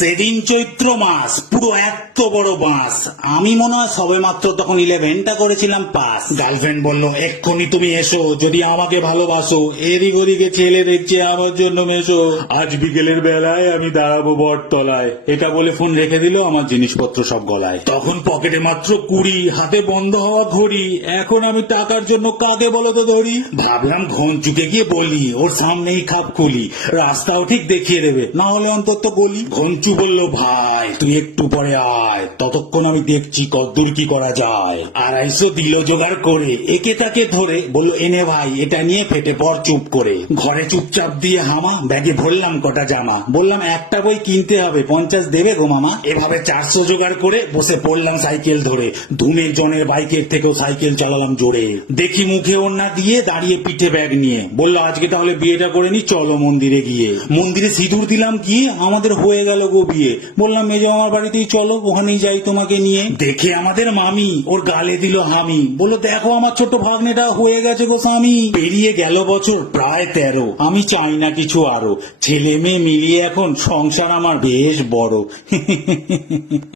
সেদিন চৈত্র মাস, পুরো এত বড় বাঁশ। আমি মনে হয় সবে মাত্র তখন 11টা করেছিলাম পাস। গার্লফ্রেন্ড বলল, এক্ষুনি তুমি এসো যদি আমাকে ভালোবাসো। এদিক ওদিকে ছেলে দেখছে, আমার জন্য মেশো। আজ বিকেলের বেলায় আমি দাঁড়াবো বটতলায়। এটা বলে ফোন রেখে দিল, আমার জিনিসপত্র সব গলায়। তখন পকেটে মাত্র 20, হাতে বন্ধ হওয়া ঘড়ি। এখন আমি টাকার জন্য কাকে বলো তো ধরি? ভাবলাম ঘঞ্চুকে গিয়ে বলি, ওর সামনেই খাপ খুলি, রাস্তাও ঠিক দেখিয়ে দেবে, না হলে অন্তত গলি। ঘঞ্চু বলল, ভাই তুই একটু পরে আয়, ততক্ষণ আমি দেখছি কদ্দূর কি করা যায়। 250 দিল জোগাড় করে, একে তাকে ধরে বলল, এনে ভাই এটা নিয়ে ফেটে পর চুপ করে। ঘরে চুপচাপ দিয়ে হামা, ব্যাগে ভরলাম কটা জামা। বললাম একটা বই কিনতে হবে, 50 দেবে গো মামা। এভাবে 400 জোগাড় করে বসে পড়লাম সাইকেল ধরে। ধুমে জনের বাইকের থেকেও সাইকেল চালালাম জোরে। দেখি মুখে ওড়না দিয়ে দাঁড়িয়ে পিঠে ব্যাগ নিয়ে, বললো আজকে তাহলে বিয়েটা করে নি, চলো মন্দিরে গিয়ে। মন্দিরে সিঁদুর দিলাম গিয়ে, আমাদের হয়ে গেল গো বিয়ে। বললাম মেজো আমার বাড়িতেই চলো, ওখানেই যাই তোমাকে নিয়ে। দেখে আমাদের মামি ওর গালে দিল হামি, বললো দেখো আমার ছোট ভাগ্নেটা হয়ে গেছে গো স্বামী। পেরিয়ে গেল বছর প্রায় 13, আমি চাই না কিছু আরো। ছেলে মেয়ে মিলিয়ে এখন সংসার আমার বেশ বড়।